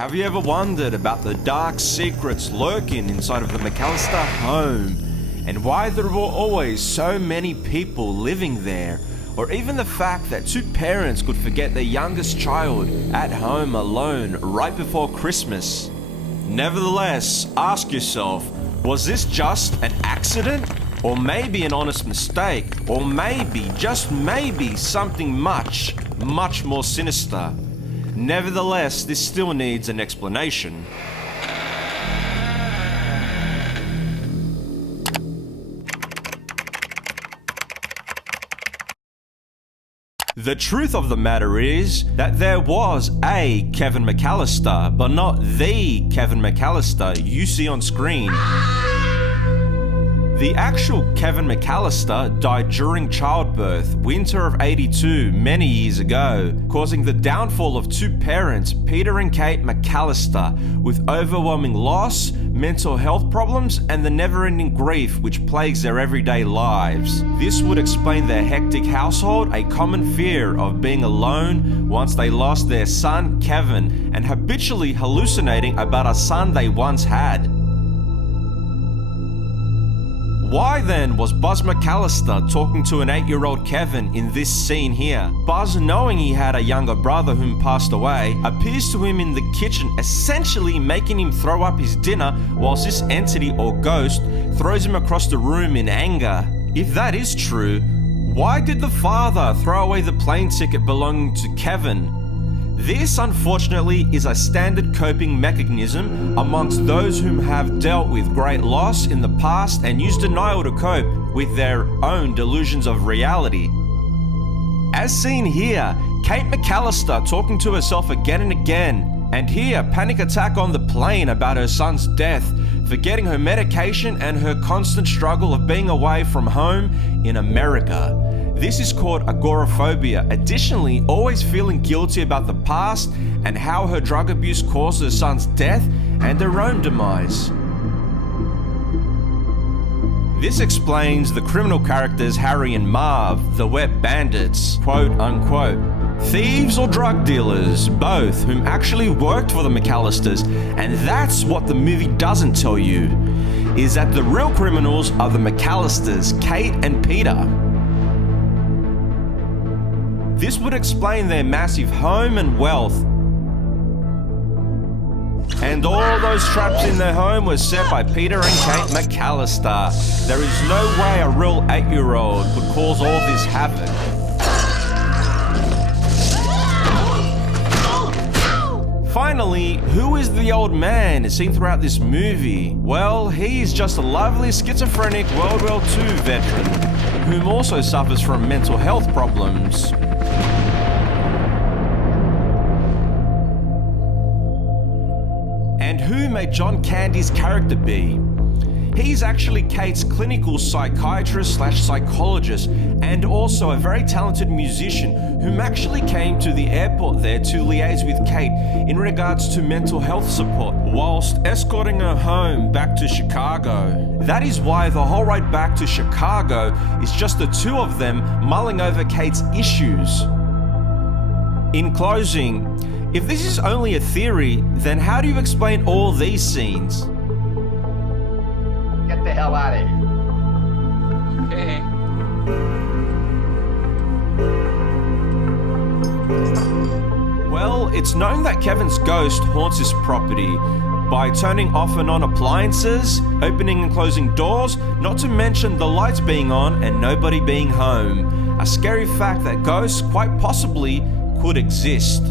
Have you ever wondered about the dark secrets lurking inside of the McAllister home? And why there were always so many people living there? Or even the fact that two parents could forget their youngest child at home alone right before Christmas? Nevertheless, ask yourself, was this just an accident? Or maybe an honest mistake? Or maybe, just maybe, something much, much more sinister? Nevertheless, this still needs an explanation. The truth of the matter is that there was a Kevin McAllister, but not the Kevin McAllister you see on screen. The actual Kevin McAllister died during childbirth, winter of '82, many years ago, causing the downfall of two parents, Peter and Kate McAllister, with overwhelming loss, mental health problems, and the never-ending grief which plagues their everyday lives. This would explain their hectic household, a common fear of being alone once they lost their son, Kevin, and habitually hallucinating about a son they once had. Why then was Buzz McAllister talking to an 8-year-old Kevin in this scene here? Buzz, knowing he had a younger brother whom passed away, appears to him in the kitchen, essentially making him throw up his dinner whilst this entity or ghost throws him across the room in anger. If that is true, why did the father throw away the plane ticket belonging to Kevin? This, unfortunately, is a standard coping mechanism amongst those whom have dealt with great loss in the past and use denial to cope with their own delusions of reality. As seen here, Kate McAllister talking to herself again and again, and here panic attack on the plane about her son's death, forgetting her medication and her constant struggle of being away from home in America. This is called agoraphobia. Additionally, always feeling guilty about the past and how her drug abuse caused her son's death and her own demise. This explains the criminal characters Harry and Marv, the wet bandits, quote unquote. Thieves or drug dealers, both, whom actually worked for the McAllisters, and that's what the movie doesn't tell you, is that the real criminals are the McAllisters, Kate and Peter. This would explain their massive home and wealth. And all those traps in their home were set by Peter and Kate McAllister. There is no way a real 8-year-old could cause all this havoc. Finally, who is the old man seen throughout this movie? Well, he's just a lovely schizophrenic World War II veteran, whom also suffers from mental health problems. And who may John Candy's character be? He's actually Kate's clinical psychiatrist / psychologist, and also a very talented musician whom actually came to the airport there to liaise with Kate in regards to mental health support whilst escorting her home back to Chicago. That is why the whole ride back to Chicago is just the two of them mulling over Kate's issues. In closing, if this is only a theory, then how do you explain all these scenes? Get the hell out of here. Okay. Well, it's known that Kevin's ghost haunts his property by turning off and on appliances, opening and closing doors, not to mention the lights being on and nobody being home. A scary fact that ghosts quite possibly could exist.